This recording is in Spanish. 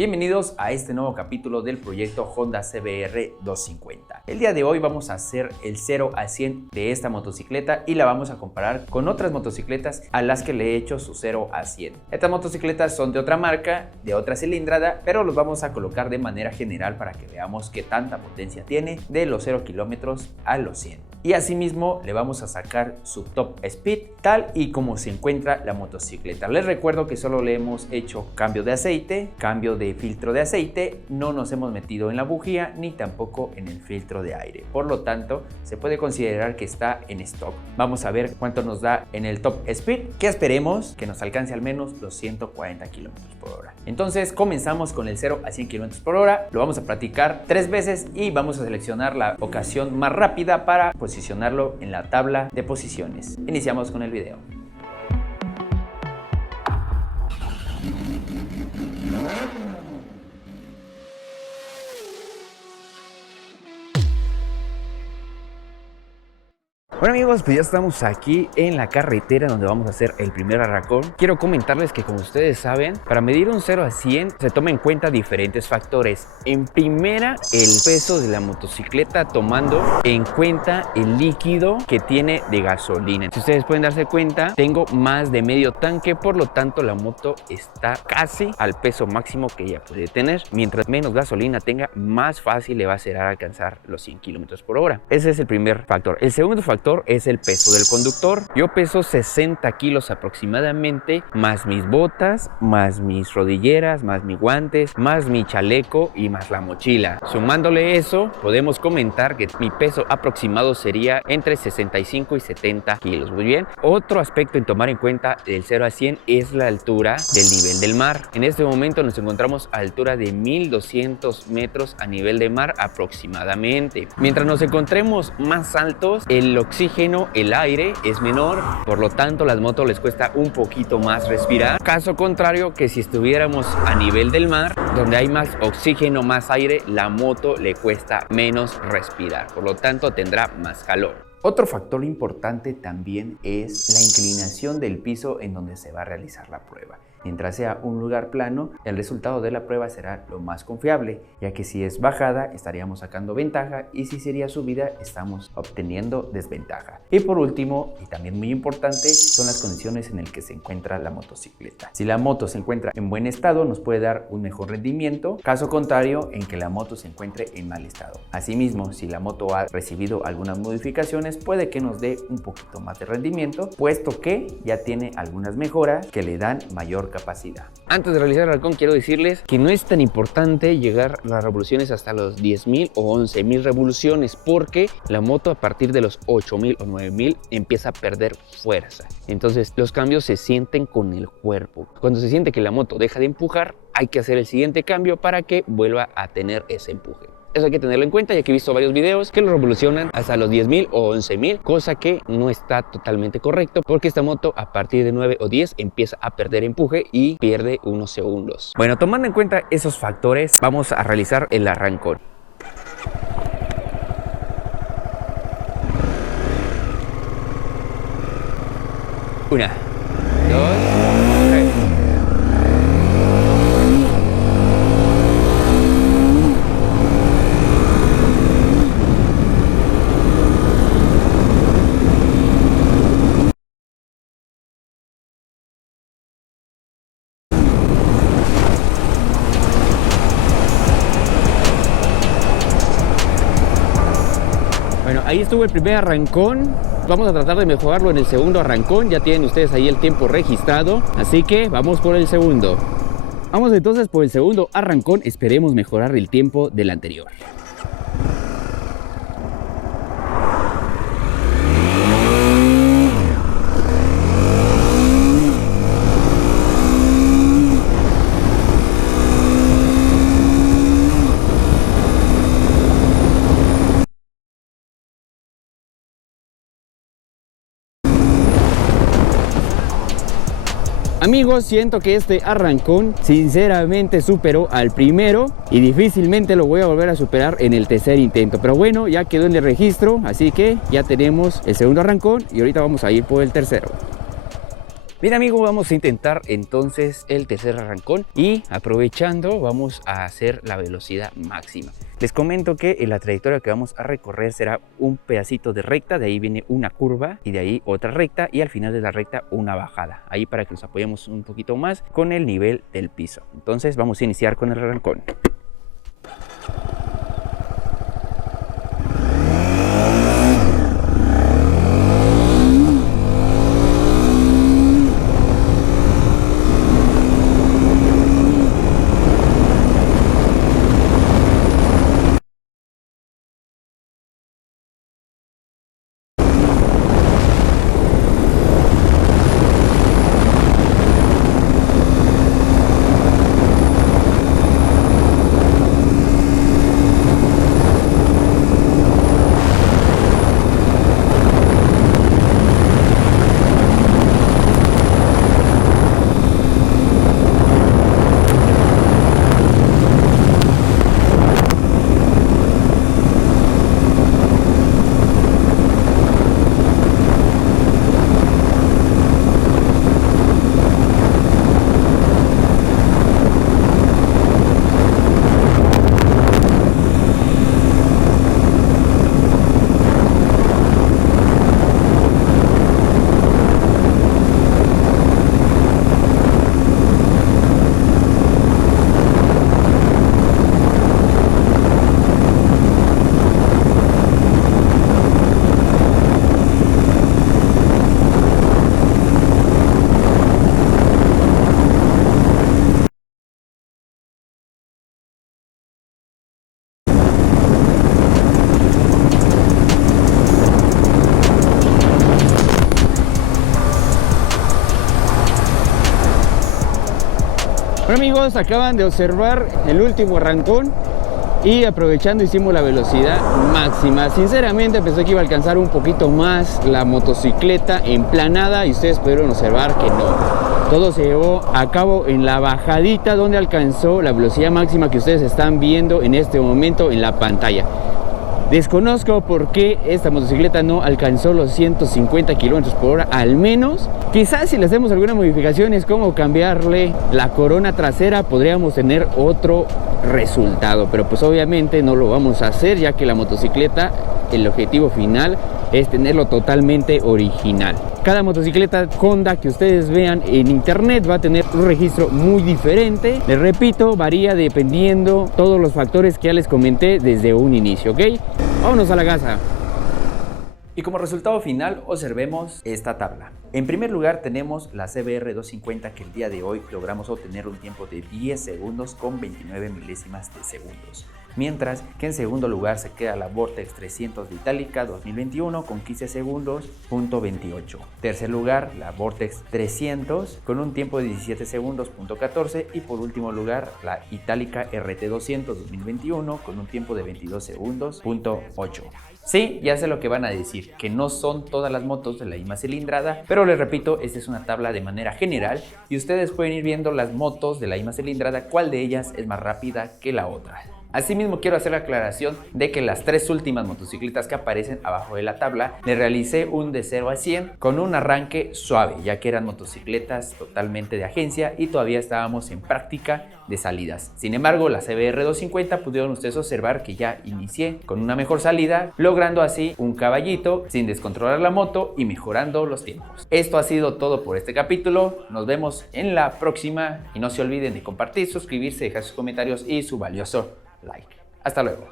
Bienvenidos a este nuevo capítulo del proyecto Honda CBR 250. El día de hoy vamos a hacer el 0 a 100 de esta motocicleta y la vamos a comparar con otras motocicletas a las que le he hecho su 0 a 100. Estas motocicletas son de otra marca, de otra cilindrada, pero los vamos a colocar de manera general para que veamos qué tanta potencia tiene de los 0 kilómetros a los 100. Y asimismo le vamos a sacar su top speed tal y como se encuentra la motocicleta. Les recuerdo que solo le hemos hecho cambio de aceite, cambio de filtro de aceite, no nos hemos metido en la bujía ni tampoco en el filtro de aire. Por lo tanto, se puede considerar que está en stock. Vamos a ver cuánto nos da en el top speed, que esperemos que nos alcance al menos los 140 km por hora. Entonces comenzamos con el 0 a 100 km por hora. Lo vamos a practicar 3 veces y vamos a seleccionar la ocasión más rápida para posicionarlo en la tabla de posiciones. Iniciamos con el video. Bueno amigos, pues ya estamos aquí en la carretera donde vamos a hacer el primer arrancón. Quiero comentarles que, como ustedes saben, para medir un 0 a 100 se toma en cuenta diferentes factores. En primera, el peso de la motocicleta, tomando en cuenta el líquido que tiene de gasolina. Si ustedes pueden darse cuenta, tengo más de medio tanque, por lo tanto la moto está casi al peso máximo que ella puede tener. Mientras menos gasolina tenga, más fácil le va a ser alcanzar los 100 km por hora. Ese es el primer factor. El segundo factor es el peso del conductor. Yo peso 60 kilos aproximadamente, más mis botas, más mis rodilleras, más mis guantes, más mi chaleco y más la mochila. Sumándole eso, podemos comentar que mi peso aproximado sería entre 65 y 70 kilos. Muy bien. Otro aspecto en tomar en cuenta del 0 a 100 es la altura del nivel del mar. En este momento nos encontramos a altura de 1200 metros a nivel de mar aproximadamente. Mientras nos encontremos más altos, el oxígeno, el aire es menor, por lo tanto las motos les cuesta un poquito más respirar. Caso contrario que si estuviéramos a nivel del mar, donde hay más oxígeno, más aire, la moto le cuesta menos respirar, por lo tanto tendrá más calor. Otro factor importante también es la inclinación del piso en donde se va a realizar la prueba. Mientras sea un lugar plano, el resultado de la prueba será lo más confiable, ya que si es bajada estaríamos sacando ventaja y si sería subida estamos obteniendo desventaja. Y por último, y también muy importante, son las condiciones en las que se encuentra la motocicleta. Si la moto se encuentra en buen estado, nos puede dar un mejor rendimiento, caso contrario en que la moto se encuentre en mal estado. Asimismo, si la moto ha recibido algunas modificaciones, puede que nos dé un poquito más de rendimiento, puesto que ya tiene algunas mejoras que le dan mayor capacidad. Antes de realizar el arrancón, quiero decirles que no es tan importante llegar las revoluciones hasta los 10.000 o 11.000 revoluciones, porque la moto a partir de los 8.000 o 9.000 empieza a perder fuerza. Entonces los cambios se sienten con el cuerpo. Cuando se siente que la moto deja de empujar, hay que hacer el siguiente cambio para que vuelva a tener ese empuje. Eso hay que tenerlo en cuenta, ya que he visto varios videos que lo revolucionan hasta los 10.000 o 11.000, cosa que no está totalmente correcto, porque esta moto a partir de 9 o 10 empieza a perder empuje y pierde unos segundos. Bueno, tomando en cuenta esos factores, vamos a realizar el arrancón. Una, dos, tres. Bueno, ahí estuvo el primer arrancón. Vamos a tratar de mejorarlo en el segundo arrancón. Ya tienen ustedes ahí el tiempo registrado, así que vamos por el segundo. Vamos entonces por el segundo arrancón. Esperemos mejorar el tiempo del anterior. Amigos, siento que este arrancón sinceramente superó al primero y difícilmente lo voy a volver a superar en el tercer intento. Pero bueno, ya quedó en el registro, así que ya tenemos el segundo arrancón y ahorita vamos a ir por el tercero. Bien amigos, vamos a intentar entonces el tercer arrancón y aprovechando vamos a hacer la velocidad máxima. Les comento que en la trayectoria que vamos a recorrer será un pedacito de recta, de ahí viene una curva y de ahí otra recta y al final de la recta una bajada. Ahí para que nos apoyemos un poquito más con el nivel del piso. Entonces vamos a iniciar con el arrancón. Bueno amigos, acaban de observar el último arrancón y aprovechando hicimos la velocidad máxima. Sinceramente pensé que iba a alcanzar un poquito más la motocicleta emplanada y ustedes pudieron observar que no. Todo se llevó a cabo en la bajadita donde alcanzó la velocidad máxima que ustedes están viendo en este momento en la pantalla. Desconozco por qué esta motocicleta no alcanzó los 150 km por hora al menos. Quizás si le hacemos algunas modificaciones como cambiarle la corona trasera podríamos tener otro resultado. Pero pues obviamente no lo vamos a hacer ya que la motocicleta, el objetivo final es tenerlo totalmente original. Cada motocicleta Honda que ustedes vean en internet va a tener un registro muy diferente. Les repito, varía dependiendo todos los factores que ya les comenté desde un inicio, ¿ok? Vámonos a la casa. Y como resultado final observemos esta tabla. En primer lugar tenemos la CBR 250 que el día de hoy logramos obtener un tiempo de 10 segundos con 29 milésimas de segundos. Mientras que en segundo lugar se queda la Vortex 300 de Itálica 2021 con 15 segundos, punto 28. Tercer lugar la Vortex 300 con un tiempo de 17 segundos, punto 14. Y por último lugar la Itálica RT 200 2021 con un tiempo de 22 segundos, punto 8. Sí, ya sé lo que van a decir, que no son todas las motos de la misma cilindrada, pero les repito, esta es una tabla de manera general y ustedes pueden ir viendo las motos de la misma cilindrada, cuál de ellas es más rápida que la otra. Asimismo quiero hacer la aclaración de que las tres últimas motocicletas que aparecen abajo de la tabla le realicé un de 0 a 100 con un arranque suave, ya que eran motocicletas totalmente de agencia y todavía estábamos en práctica de salidas. Sin embargo, la CBR 250 pudieron ustedes observar que ya inicié con una mejor salida, logrando así un caballito sin descontrolar la moto y mejorando los tiempos. Esto ha sido todo por este capítulo, nos vemos en la próxima y no se olviden de compartir, suscribirse, dejar sus comentarios y su valioso like. Hasta luego.